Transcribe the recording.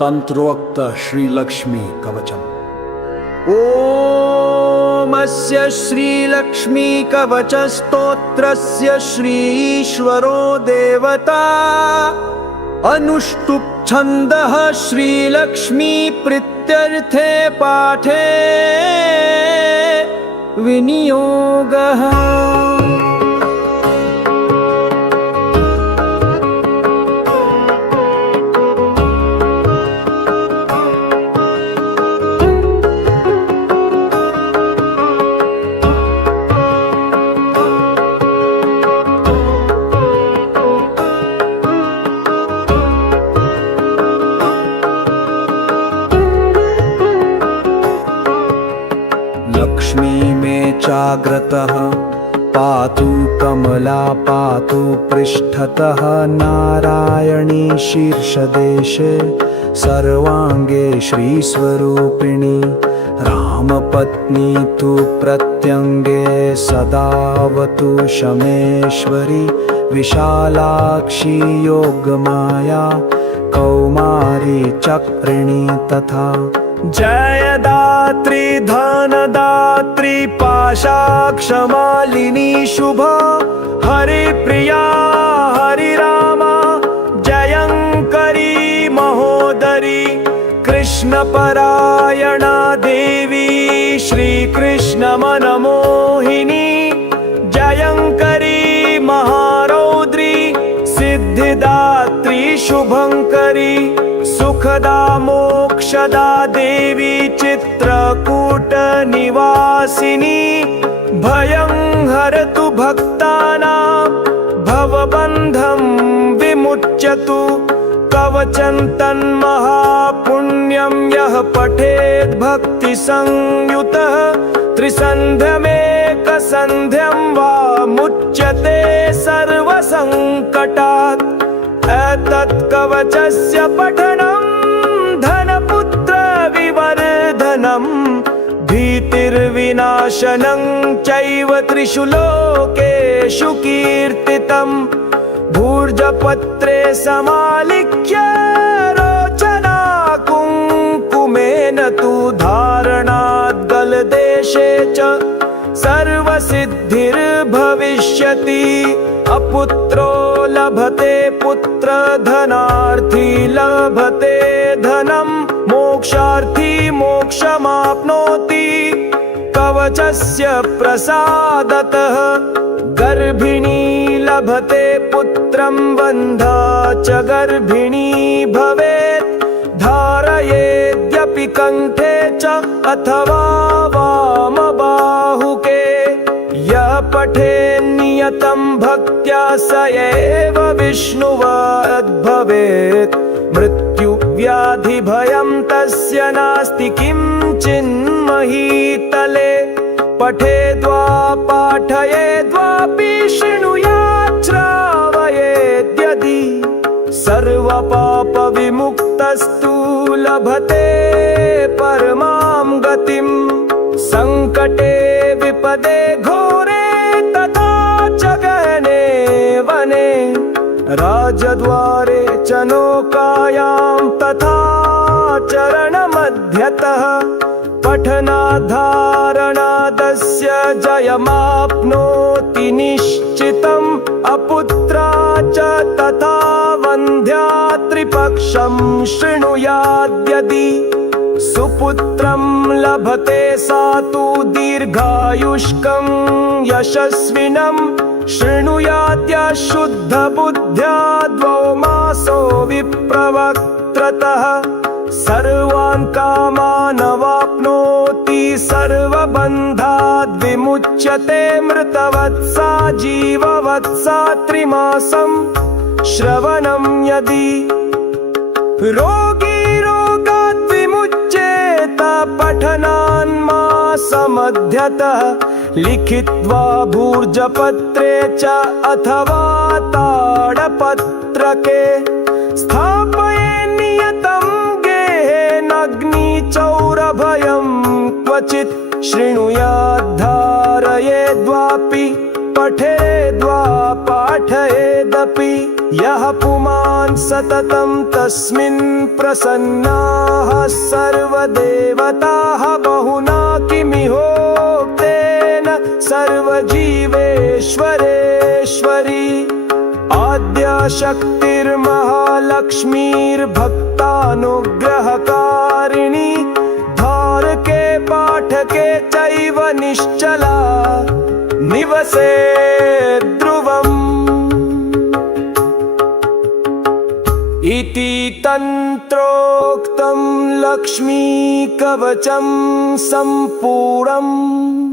तंत्रोक्त श्रीलक्ष्मी कवचम्। ओमस्य श्रीलक्ष्मी कवच स्तोत्रस्य श्रीईश्वरो देवता अनुष्टुप् छन्दः श्रीलक्ष्मी प्रीत्यर्थे पाठे विनियोगः। लक्ष्मी मे चाग्रतः पातु कमला पातु पृष्ठतः नारायणी शीर्षदेशे सर्वांगे श्रीस्वरूपिणी रामपत्नी तु प्रत्यंगे सदावतु शमेश्वरी विशालाक्षी योगमाया कौमारी चक्रिणी तथा जयदात्री धनदात्री पाशाक्षमालिनी शुभा हरिप्रिया हरिरामा जयंकरी महोदरी कृष्णपरायणा देवी श्रीकृष्णमनमोहिनी जयंकरी महारौद्री सिद्धिदात्री शुभंकरी सुखदा मोक्षदा देवी चित्रकूट निवासिनी भयं हरतु भक्तानां भवबन्धं विमुच्यतु कवचं तन्महापुण्यं यः पठेत् भक्तिसंयुतः त्रिसन्ध्यमेकसन्ध्यं वा मुच्यते सर्वसङ्कटात्। एतत् कवचस्य पठनं धनपुत्र विवर्धनं भीतिर्विनाशनं चैव त्रिषु लोकेषु कीर्तितं भूर्जपत्रे समालिख्य रोचना कुङ्कुमेन तु धारणात् गलदेशे च सर्वसिद्धिर्भविष्यति। अपुत्रो लभते पुत्र धनार्थी लभते धनं मोक्षार्थी मोक्षमाप्नोति कवचस्य प्रसादतः। गर्भिणी लभते पुत्रं बन्धा च गर्भिणी भवेत् धारयेद्यपि कण्ठे च अथवा वामबाहुके यः पठेन्नियतं भक्त्या स एव विष्णुवद्भवेत् मृत्युव्याधिभयं तस्य नास्ति किंचिन्महीतले पठेद्वा पाठयेद्वापि शृणुयात् श्रावयेद्यदि सर्वपापविमुक्तस्तु लभते परमां गतिं संकटे विपदे घोरे तथा च गहने वने राजद्वारे च नौकायां तथा चरणमध्यतः पठनाधारणादस्य जयमाप्नोति निश्चितम् अपुत्रा च तथा वन्ध्या त्रिपक्षं शृणुयाद्यदि सुपुत्रं लभते सा तु दीर्घायुष्कं यशस्विनं शृणुयाद्य शुद्धबुद्ध्या 2 मासो विप्रवक्त्रतः सर्वान् कामानवाप्नोति सर्वबन्धाद् विमुच्यते मृतवत्सा जीववत्सा 3 मासं श्रवणं यदि रोगी रोगात् विमुच्येत पठनान्मासमध्यतः लिखित्वा भूर्जपत्रे च अथवा ताडपत्रके स्थापये नियतं गेहेनाग्निचौरभयं क्वचित् शृणुयाद्धारयेद्वापि पठेद्वा पाठयेदपि यः पुमान् सततं तस्मिन् प्रसन्नाः सर्वदेवताः बहुना किमिहोक्तेन सर्वजीवेश्वरेश्वरी आद्याशक्तिर्महालक्ष्मीर्भक्तानुग्रहकारिणी धारके पाठके चैव निश्चला निवसे ध्रुवम् इति तन्त्रोक्तं लक्ष्मीकवचं सम्पूर्णम्।